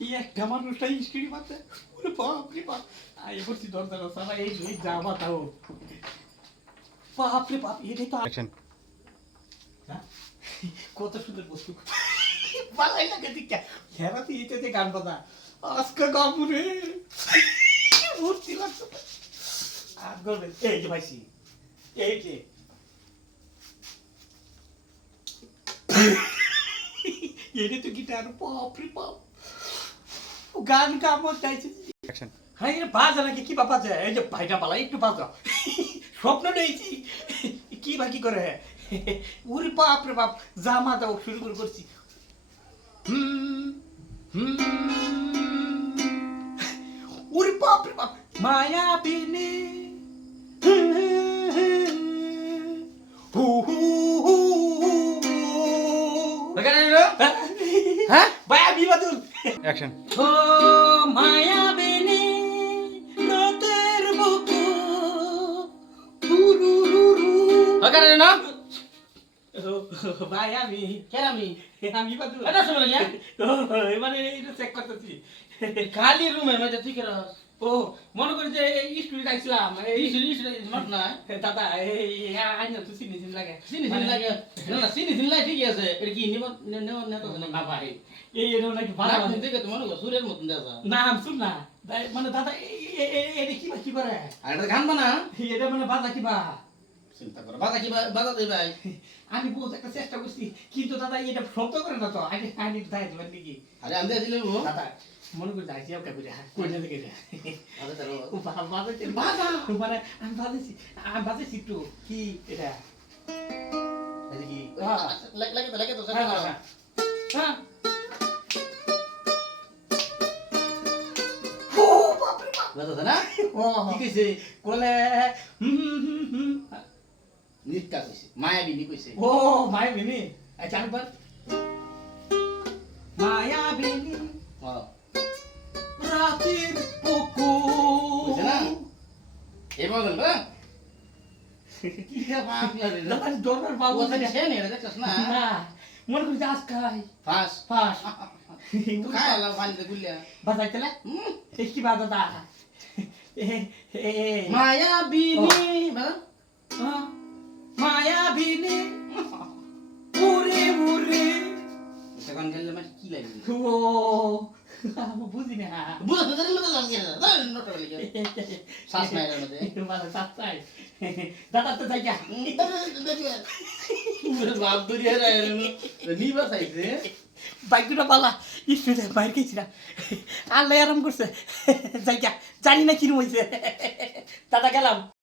এই একটা মানুষটাই স্ক্রিন মারতে ওরে বাপ রে বাপ আই করছি দরজাটা সারা এই যা বাতাও বাপ রে বাপ এটাই তো অ্যাকশন হ্যাঁ? কত সুন্দর বস্তু ভালোই লাগে দিকা হেরাতে এটাতে গান বাজা আজকে গাবুরে ভর্তি লাগছে আর করবে এই যে ভাইসি এই যে এটা তো গিটার বাপ রে বাপ গান গাবো চাইছে অ্যাকশন হ্যাঁ এটা বাজা নাকি কি বাবা যায় এই যে ভাইটা পালা একটু বাজা স্বপ্ন নেইছি কি বাকি করে উরি বাপ রে বাপ জামা দাও শুরু করছি উরি বাপ রে বাপ মায়া বিনে হু হু হু হ্যাঁ মায়া বিবাদুল অ্যাকশন ও মায়া বিনে রাতের বুকু হুরুরুরু ওখানে না ভাই আমি কেরামি আমি বাদুল এটা শুনলে না মানে এটা চেক করতেছি খালি রুমের মধ্যে তুই কেরা ও মনে করি যে স্টুডেন্ট আইছিলাম এই স্মার্ট না দাদা এই আইনা তো চিনি লাগে চিনি লাগে না চিনি লাগে ঠিক আছে এটা কি নিব নেত না বাবা এই এরকম নাকি ভালো ভালো দেখে তো মনে কর সুরের মতন দেখা না শুন না মানে দাদা এটা কি করে আর এটা গান বানা এটা মানে বাজা কিবা চিন্তা করো বাজা কি বাজা দেই ভাই আমি বুঝতে একটা চেষ্টা করছি কিন্তু দাদা এটা শব্দ করে না তো আইনি তাই দিবেন নাকি আরে আমি দিয়ে দিলাম দাদা মনে করে যাইছি ওকে বুঝে কই না দেখে আরে তারো বাজা মানে আমি বাজেছি একটু কি এটা এই কি হ্যাঁ। লাগে তো হ্যাঁ হ্যাঁ হ্যাঁ ও বাপ রে বাপ বাজা না ও কি কইছে কোলে নিত্যা কইছে মায়াবী নি কইছে ও মায়া বিনি আচ্ছা একবার মায়া বিনি হ্যাঁ রাতের পুকু বুঝছে না এবার বল না কি রে বাপ রে দাদা দরবার বাবু ও তো সে নেই দেখছস না না মনে করি আজ খাই ফাস পাস তুই খালা পানিতে গুলিয়া বাজাইতেলে কি বাজা দা মায়াবিনী বাবা মায়া বিনি উরে উরে তখন গেলে মানে কি লাগে ও আমি বুঝি না বুঝা তো জানি না লাগে না নটা লাগে শ্বাস নাই এর মধ্যে ভালো সাচ্চাই দাদা তো যাই বাপ দুরিয়া রে নিবা চাইছে বাইকটা পালা স্টুডে বাইর গেছি না আল্লাহ আরাম করছে যাই জানি না কিরম হয়েছে দাদা গেলাম